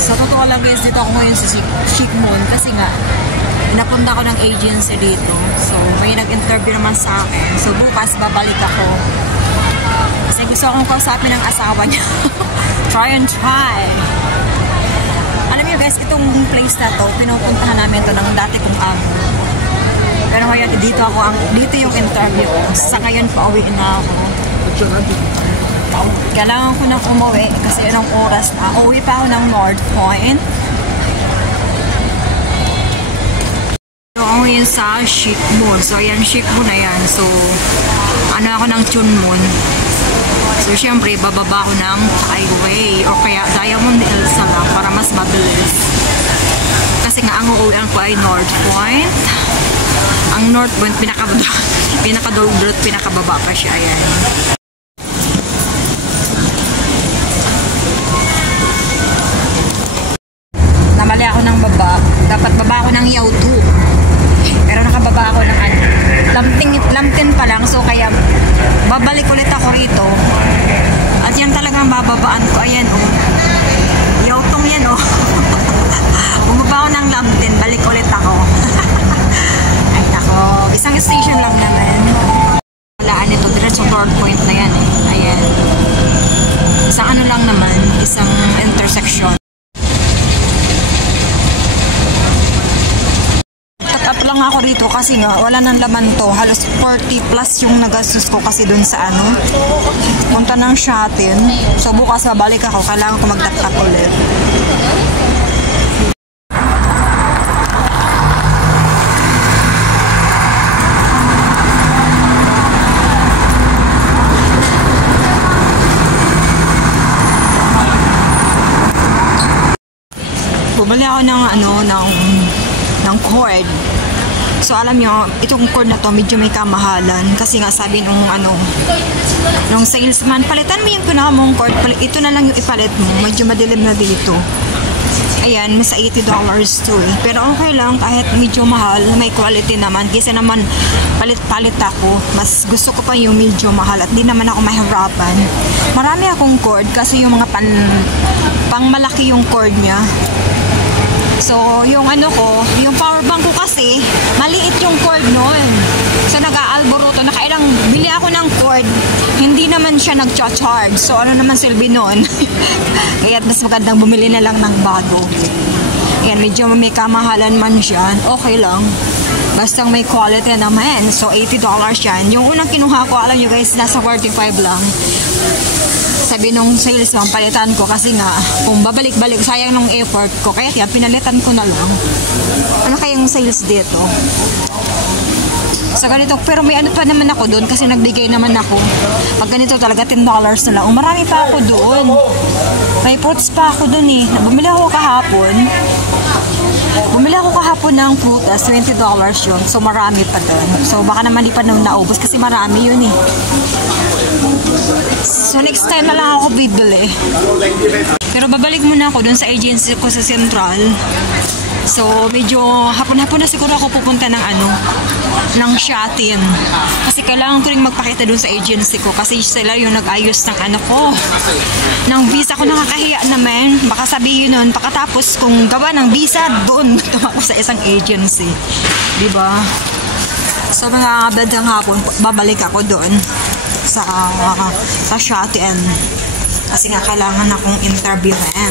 Sa totoo lang guys, dito ako ngayon sa Shikmon kasi nga, napunta ko ng agency dito. So, may nag-interview naman sa akin. So, bukas babalik ako. Kasi gusto akong kausapin ng asawa niya. Try and try. Alam niyo guys, itong place na to, pinupuntahan namin to ng dati kong amo. Pero ngayon, dito yung interview ko. Sa ngayon, pauwi na ako. Kailangan ko nang umuwi kasi anong oras na. Uwi pa ako ng North Point. So, ako yun sa Shikmon. So, ayan, Shikmon na yan. So, ano ako ng Chunmon. So, syempre, bababa ko ng highway o kaya Diamond Elsa lang para mas mabilis. Kasi nga, ang uuwian ko ay North Point. Ang North Point, pinakadulot, pinakababa pa siya. Ayan. Namali ako ng baba. Dapat baba ako ng Yautu. Pero nakababa ako ng Lamtin pa lang. So, kaya babalik ulit ako rito. At yan talagang bababaan ko. Ayan, oh. Yautong yan, oh. Bumaba ako ng Lamtin. Balik ulit ako. Ay, nako. Isang station lang naman. Walaan ito. Diretso North Point na yan, eh. Ayan. Isang ano lang naman. Isang intersection. Up lang ako rito kasi nga wala nang laman to. Halos 40 plus yung nagastos ko kasi dun sa ano. Punta ng Shatin. So bukas babalik ako. Kailangan ko magtap-tap ulit. Bumali ako ng ano, ng cord. So alam nyo, itong cord na to medyo may kamahalan kasi nga sabi nung salesman, palitan mo yung pinaka mong cord, ito na lang yung ipalit mo, medyo madilim na dito. Ayan, nasa $80 to eh. Pero okay lang, kahit medyo mahal, may quality naman. Kasi naman, palit-palit ako. Mas gusto ko pa yung medyo mahal at di naman ako mahirapan. Marami akong cord kasi yung mga pang malaki yung cord niya. So, yung ano ko, yung power bank ko kasi, maliit yung cord noon. So, nag-aalboroto. Nakailang bili ako ng cord, hindi naman siya nag-charge. So, ano naman silbi noon? Kaya mas magandang bumili na lang ng bago. Ayan, medyo may kamahalan man siya. Okay lang. Basta may quality naman. So, $80 yan. Yung unang kinuha ko, alam nyo guys, nasa 45 lang. Sabi nung salesman, palitan ko kasi nga, kung babalik-balik, sayang ng effort ko. Kaya pinalitan ko na lang. Ano kayang sales dito? Sa ganito, pero may ano pa naman ako doon kasi nagbigay naman ako. Pag ganito talaga, $10 na lang. Marami pa ako doon. May fruits pa ako doon eh. Bumili ako kahapon ng prutas, $20 yun. So marami pa doon. So baka naman di pa nung naubos kasi marami yun eh. So next time na lang ako bibili. Pero babalik muna ako doon sa agency ko sa Central. So medyo hapon-hapon na siguro ako pupunta ng Shatin. Kasi kailangan ko rin magpakita doon sa agency ko kasi sila yung nag-ayos ng ng visa ko. Nakakahiya naman. Baka sabihin nun, pagkatapos kung gawa ng visa, doon ako sa isang agency. Diba? So mga bandang hapon, babalik ako doon sa Shatin. Kasi nga kailangan akong interviewin.